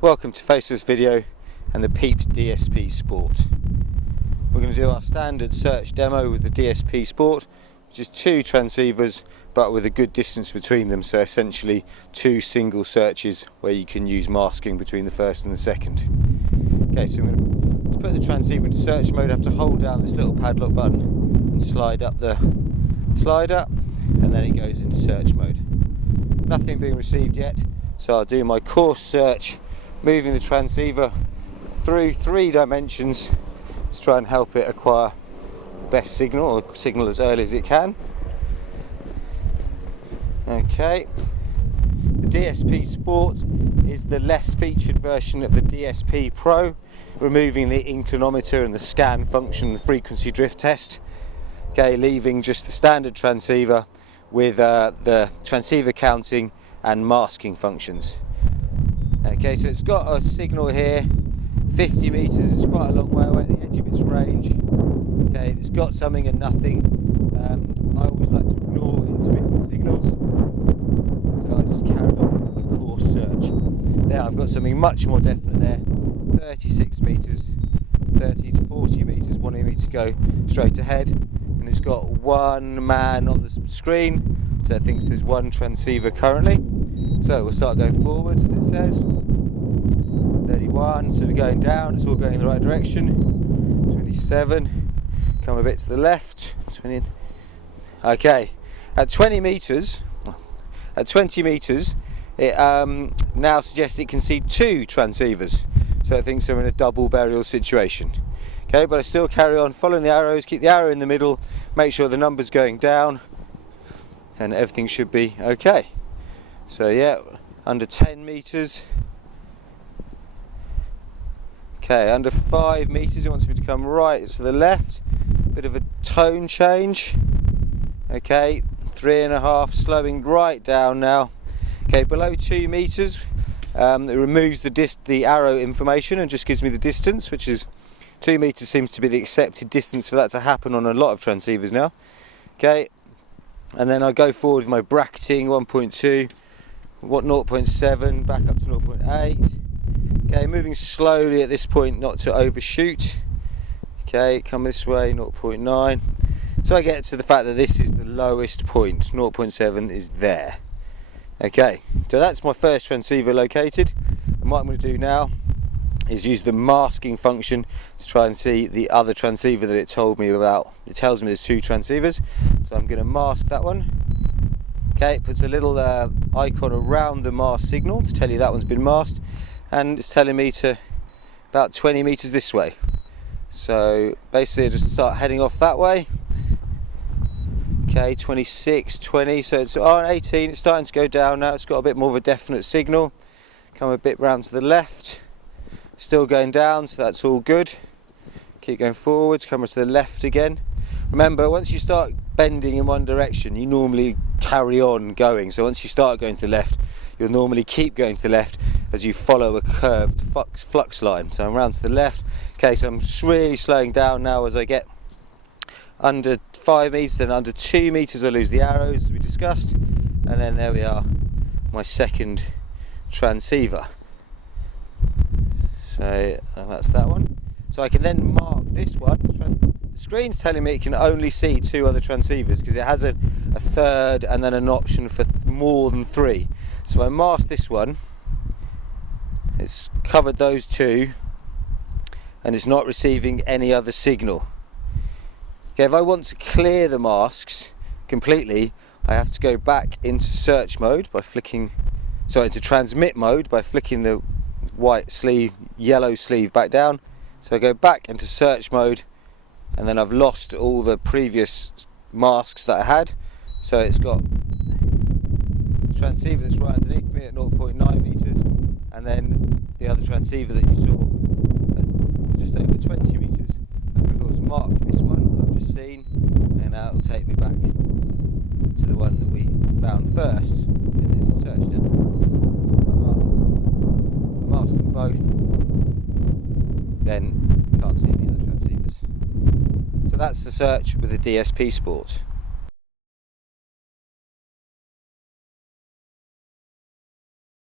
Welcome to Faceless Video and the Pieps DSP Sport. We're going to do our standard search demo with the DSP Sport, which is two transceivers but with a good distance between them, so essentially two single searches where you can use masking between the first and the second. Okay, so I'm going to put the transceiver into search mode. I have to hold down this little padlock button and slide up the slider, and then it goes into search mode. Nothing being received yet, so I'll do my course search, moving the transceiver through 3 dimensions to try and help it acquire the best signal, or signal as early as it can. Okay, the DSP Sport is the less featured version of the DSP Pro, removing the inclinometer and the scan function, the frequency drift test. Okay, leaving just the standard transceiver with the transceiver counting and masking functions. Okay, so it's got a signal here, 50 meters, it's quite a long way away at the edge of its range. Okay, it's got something and nothing. I always like to ignore intermittent signals, so I'll just carry on with the course search. There, I've got something much more definite there, 36 meters, 30 to 40 meters, wanting me to go straight ahead, and it's got one man on the screen, so it thinks there's one transceiver currently. So we'll start going forwards, as it says. 31, so we're going down, it's all going in the right direction. 27, come a bit to the left. 20. Okay, at 20 meters, it now suggests it can see 2 transceivers. So it thinks they're in a double burial situation. Okay, but I still carry on following the arrows, keep the arrow in the middle, make sure the number's going down, and everything should be okay. So yeah, under 10 meters. Okay, under 5 meters, it wants me to come right to the left. Bit of a tone change. Okay, 3.5, slowing right down now. Okay, below 2 meters, it removes the arrow information and just gives me the distance, which is 2 meters seems to be the accepted distance for that to happen on a lot of transceivers now. Okay, and then I go forward with my bracketing, 1.2. 0.7, back up to 0.8. Okay, moving slowly at this point not to overshoot. Okay, come this way, 0.9. So I get to the fact that this is the lowest point, 0.7 is there. Okay, so that's my first transceiver located. And what I'm going to do now is use the masking function to try and see the other transceiver that it told me about. It tells me there's 2 transceivers, so I'm going to mask that one. Okay, it puts a little icon around the mask signal to tell you that one's been masked, and it's telling me to about 20 meters this way. So basically I just start heading off that way. Okay, 26, 20, so it's on 18, it's starting to go down now, it's got a bit more of a definite signal. Come a bit round to the left, still going down, so that's all good. Keep going forwards, come to the left again. Remember, once you start bending in one direction, you normally carry on going. So once you start going to the left, you'll normally keep going to the left as you follow a curved flux line. So I'm round to the left. Okay, so I'm really slowing down now as I get under 5 meters, and under 2 meters I lose the arrows, as we discussed. And then there we are, my second transceiver. So that's that one. So I can then mark this one. The screen's telling me it can only see 2 other transceivers because it has a third and then an option for more than 3. So I masked this one, it's covered those 2, and it's not receiving any other signal. Okay, if I want to clear the masks completely, I have to go back into search mode by flicking, into transmit mode by flicking the white sleeve, yellow sleeve back down. So I go back into search mode, and then I've lost all the previous masks that I had. So it's got the transceiver that's right underneath me at 0.9 meters, and then the other transceiver that you saw at just over 20 meters. I'm going to, of course, mark this one that I've just seen, and now it'll take me back to the one that we found first in this search demo. I masked them both, then you can't see any other transceivers. So that's the search with the DSP Sport.